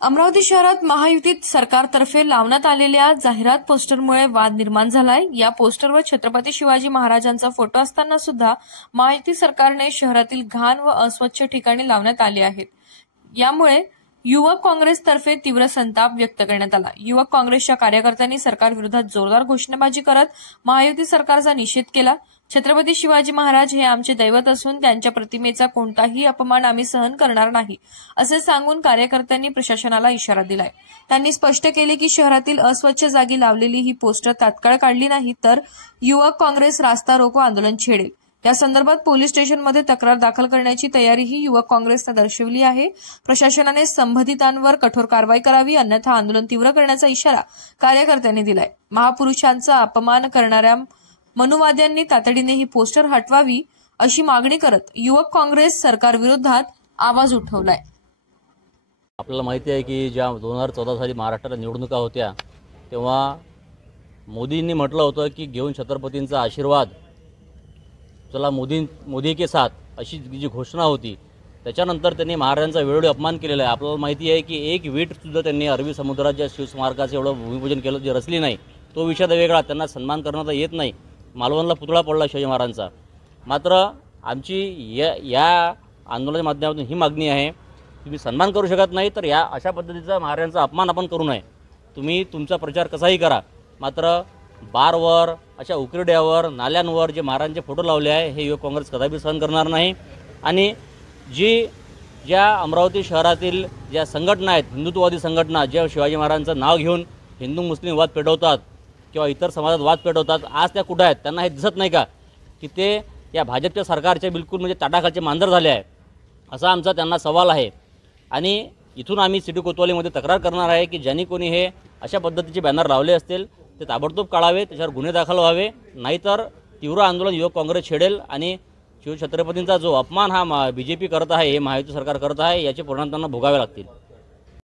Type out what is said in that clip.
अमरावती शहरात महायुतीत सरकारतर्फे लावण्यात आलेल्या जाहिरात पोस्टरमुळे वाद निर्माण झालाय। या पोस्टरवर छत्रपती शिवाजी महाराजांचा फोटो असताना सुद्धा महायुती सरकारने शहरातील घाण व अस्वच्छ ठिकाणी लावण्यात आले आहेत। यामुळे युवक काँग्रेसतर्फे तीव्र संताप व्यक्त करण्यात आला। युवक काँग्रेसच्या कार्यकर्त्यांनी सरकारविरोधात जोरदार घोषणाबाजी करत महायुती सरकारचा निषेध केला। छत्रपती शिवाजी महाराज हे आमचे दैवत असून त्यांच्या प्रतिमेचा कोणताही अपमान आम्ही सहन करणार नाही, असे सांगून कार्यकर्त्यांनी प्रशासनाला इशारा दिलाय। त्यांनी स्पष्ट केले की शहरातील अस्वच्छ जागी लावलेली ही पोस्टर तात्काळ काढली नाही तर युवक काँग्रेस रास्ता रोको आंदोलन छेडेल। या संदर्भात पोलीस स्टेशनमध्ये तक्रार दाखल करण्याची तयारीही युवक काँग्रेसने दर्शवली आहे। प्रशासनाने संबंधितांवर कठोर कारवाई करावी, अन्यथा आंदोलन तीव्र करण्याचा इशारा कार्यकर्त्यांनी दिलाय। महापुरुषांचा अपमान करणाऱ्या मनुवाद्यांनी तातडीने ही पोस्टर हटवावी अशी मागणी करत युवक काँग्रेस सरकारविरोधात आवाज उठवलाय। आपल्याला माहिती आहे की ज्या 2014 साली महाराष्ट्रात निवडणुका होत्या तेव्हा मोदींनी म्हटलं होतं की घेऊन छत्रपतींचा आशीर्वाद, चला मोदी के साथ, अशी जी घोषणा होती त्याच्यानंतर त्यांनी महाराजांचा वेळोवेळी अपमान केलेला आहे। आपल्याला माहिती आहे की एक वीट सुद्धा त्यांनी अरबी समुद्रात ज्या शिवस्मारकाचं एवढं भूमिपूजन केलं जे रचली नाही, तो विषय वेगळा, त्यांना सन्मान करण्यात येत नाही। मालवणला पुतळा पडला शिवाजी महाराजांचा। मात्र आमची या आंदोलनाच्या माध्यमातून ही मागणी आहे, तुम्ही सन्मान करू शकत नाही तर या अशा पद्धतीचा महाराजांचा अपमान आपण करू नये। तुम्ही तुमचा प्रचार कसाही करा, मात्र बारवर, अशा उकिरड्यावर, नाल्यांवर जे महाराजांचे फोटो लावले आहे हे युवक काँग्रेस कदापि सहन करणार नाही। आणि ज्या अमरावती शहरातील ज्या संघटना आहेत, हिंदुत्ववादी संघटना, ज्या शिवाजी महाराजांचं नाव घेऊन हिंदू मुस्लिम वाद पेटवतात किंवा इतर समाजात वाद पेटवतात, आज त्या कुठे आहेत? त्यांना हे दिसत नाही का की ते या भाजपच्या सरकारचे बिलकुल म्हणजे ताटाखालचे मांजर झाले आहे? असा आमचा त्यांना सवाल आहे। आणि इथून आम्ही सिटी कोतवालीमध्ये तक्रार करणार आहे की ज्यांनी कोणी हे अशा पद्धतीचे बॅनर लावले असतील ते ताबडतोब काढावे, त्याच्यावर गुन्हे दाखल व्हावे, नाहीतर तीव्र आंदोलन युवक काँग्रेस छेडेल। आणि शिवछत्रपतींचा जो अपमान हा बीजेपी करत आहे, हे महायुती सरकार करत आहे, याचे परिणाम त्यांना भोगावे लागतील।